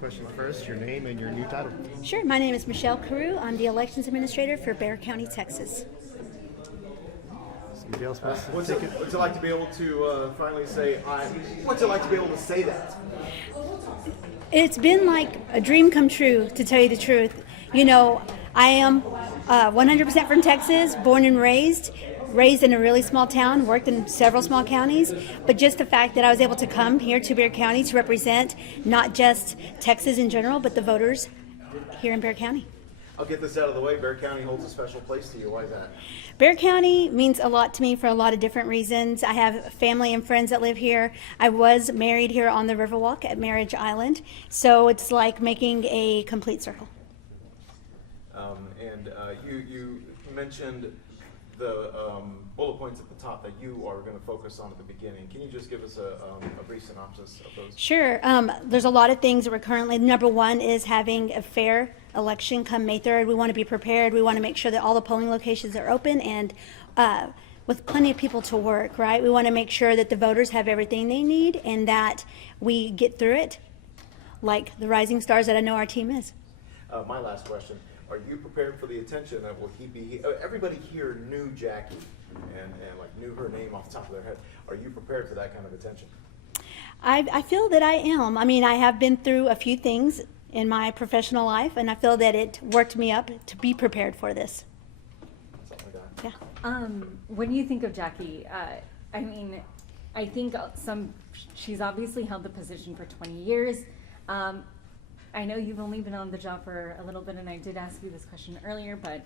question first, your name and your new title. Sure. My name is Michele Carew. I'm the Elections Administrator for Bexar County, Texas. Somebody else wants to What's take it, it? what's it like to be able to finally say, what's it like to be able to say that? It's been like a dream come true, to tell you the truth. You know, I am 100% from Texas, born and raised in a really small town, worked in several small counties, but just the fact that I was able to come here to Bexar County to represent not just Texas in general, but the voters here in Bexar County. I'll get this out of the way. Bexar County holds a special place to you. Why is that? Bexar County means a lot to me for a lot of different reasons. I have family and friends that live here. I was married here on the Riverwalk at Marriage Island, so it's like making a complete circle. You mentioned the bullet points at the top that you are going to focus on at the beginning. Can you just give us a brief synopsis of those? Sure. There's a lot of things that we're currently, number one is having a fair election come May 3rd. We want to be prepared. We want to make sure that all the polling locations are open and with plenty of people to work, right? We want to make sure that the voters have everything they need and that we get through it like the rising stars that I know our team is. My last question. Are you prepared for the attention that will he be? Everybody here knew Jackie and like knew her name off the top of their head. Are you prepared for that kind of attention? I feel that I am. I mean, I have been through a few things in my professional life, and I feel that it worked me up to be prepared for this. That's all I got. Yeah. When you think of Jackie, I mean, I think she's obviously held the position for 20 years. I know you've only been on the job for a little bit, and I did ask you this question earlier, but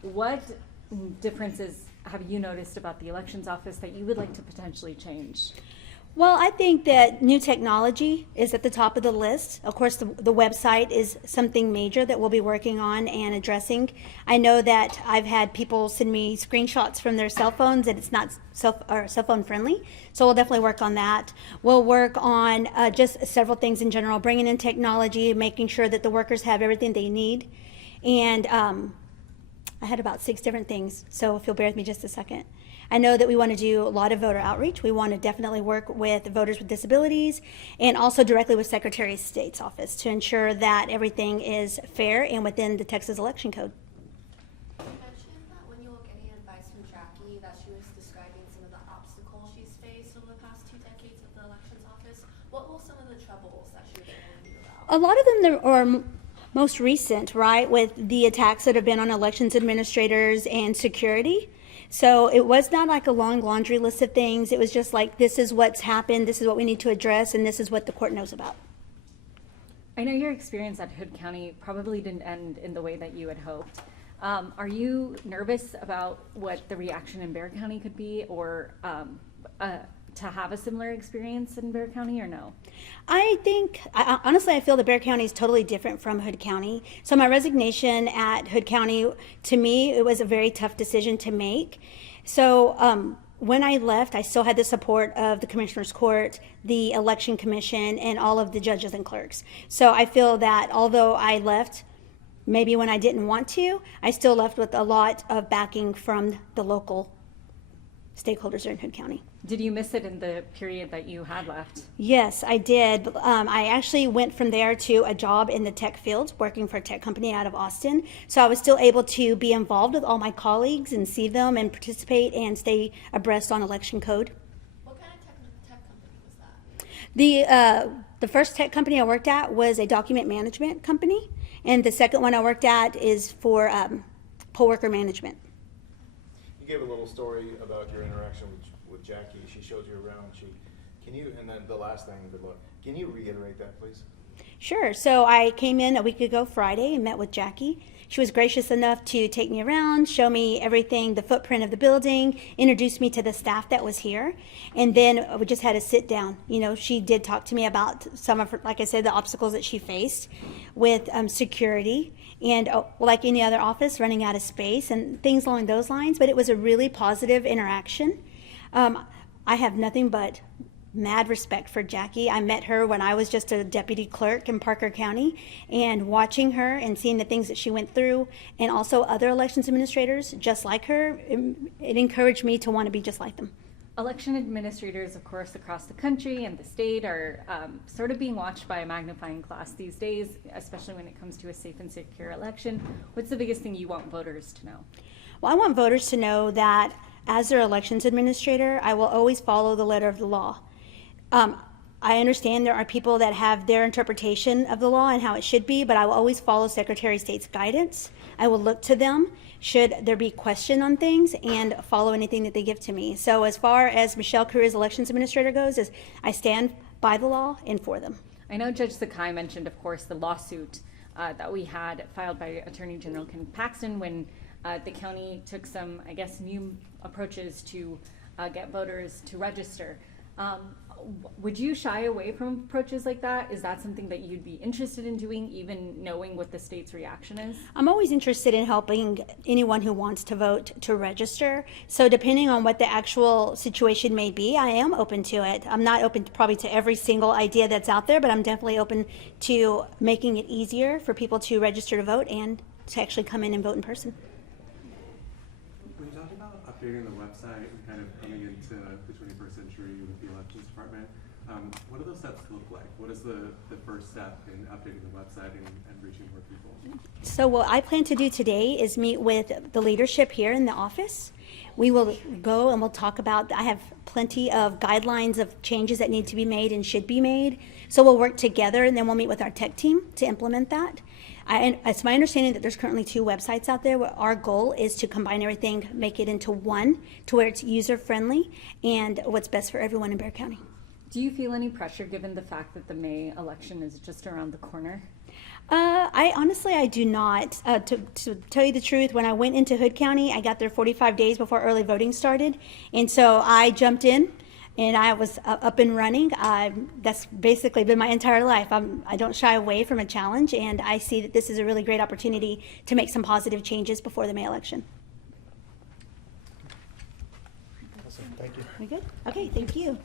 what differences have you noticed about the elections office that you would like to potentially change? Well, I think that new technology is at the top of the list. Of course, the website is something major that we'll be working on and addressing. I know that I've had people send me screenshots from their cell phones and it's not cell phone friendly. So we'll definitely work on that. We'll work on just several things in general, bringing in technology, making sure that the workers have everything they need. And I had about 6 different things, so if you'll bear with me just a second. I know that we want to do a lot of voter outreach. We want to definitely work with voters with disabilities and also directly with Secretary of State's office to ensure that everything is fair and within the Texas election code. You mentioned that when you were getting advice from Jackie that she was describing some of the obstacles she's faced over the past 2 decades of the elections office. What were some of the troubles that she was telling you about? A lot of them are most recent, right, with the attacks that have been on elections administrators and security. So it was not like a long laundry list of things. It was just like, this is what's happened, this is what we need to address, and this is what the court knows about. I know your experience at Hood County probably didn't end in the way that you had hoped. Are you nervous about what the reaction in Bexar County could be, or to have a similar experience in Bexar County, or no? I think, honestly, I feel that Bexar County is totally different from Hood County. So my resignation at Hood County, to me, it was a very tough decision to make. So when I left, I still had the support of the Commissioner's Court, the Election Commission, and all of the judges and clerks. So I feel that although I left, maybe when I didn't want to, I still left with a lot of backing from the local stakeholders in Hood County. Did you miss it in the period that you had left? Yes, I did. I actually went from there to a job in the tech field, working for a tech company out of Austin. So I was still able to be involved with all my colleagues and see them and participate and stay abreast on election code. What kind of tech company was that? The first tech company I worked at was a document management company, and the second one I worked at is for poll worker management. You gave a little story about your interaction with Jackie. She showed you around. And then the last thing, good luck. Can you reiterate that, please? Sure. So I came in a week ago Friday and met with Jackie. She was gracious enough to take me around, show me everything, the footprint of the building, introduce me to the staff that was here, and then we just had a sit down. You know, she did talk to me about some of her, like I said, the obstacles that she faced with security and like any other office, running out of space and things along those lines. But it was a really positive interaction. I have nothing but mad respect for Jackie. I met her when I was just a deputy clerk in Parker County, and watching her and seeing the things that she went through, and also other elections administrators just like her, it encouraged me to want to be just like them. Election administrators, of course, across the country and the state are sort of being watched by a magnifying glass these days, especially when it comes to a safe and secure election. What's the biggest thing you want voters to know? Well, I want voters to know that as their elections administrator, I will always follow the letter of the law. I understand there are people that have their interpretation of the law and how it should be, but I will always follow Secretary of State's guidance. I will look to them should there be question on things and follow anything that they give to me. So as far as Michele Carew as elections administrator goes, is I stand by the law and for them. I know Judge Sakai mentioned, of course, the lawsuit that we had filed by Attorney General Ken Paxton when the county took some, I guess, new approaches to get voters to register. Would you shy away from approaches like that? Is that something that you'd be interested in doing, even knowing what the state's reaction is? I'm always interested in helping anyone who wants to vote to register. So depending on what the actual situation may be, I am open to it. I'm not open probably to every single idea that's out there, but I'm definitely open to making it easier for people to register to vote and to actually come in and vote in person. When you talk about updating the website and kind of coming into the 21st century with the elections department, what do those steps look like? What is the first step in updating the website and reaching more people? So what I plan to do today is meet with the leadership here in the office. We will go and we'll talk about, I have plenty of guidelines of changes that need to be made and should be made. So we'll work together and then we'll meet with our tech team to implement that. It's my understanding that there's currently 2 websites out there where our goal is to combine everything, make it into one to where it's user-friendly and what's best for everyone in Bexar County. Do you feel any pressure given the fact that the May election is just around the corner? I honestly, I do not. To tell you the truth, when I went into Hood County, I got there 45 days before early voting started. And so I jumped in and I was up and running. That's basically been my entire life. I don't shy away from a challenge, and I see that this is a really great opportunity to make some positive changes before the May election. Awesome. Thank you. We good? Okay, thank you.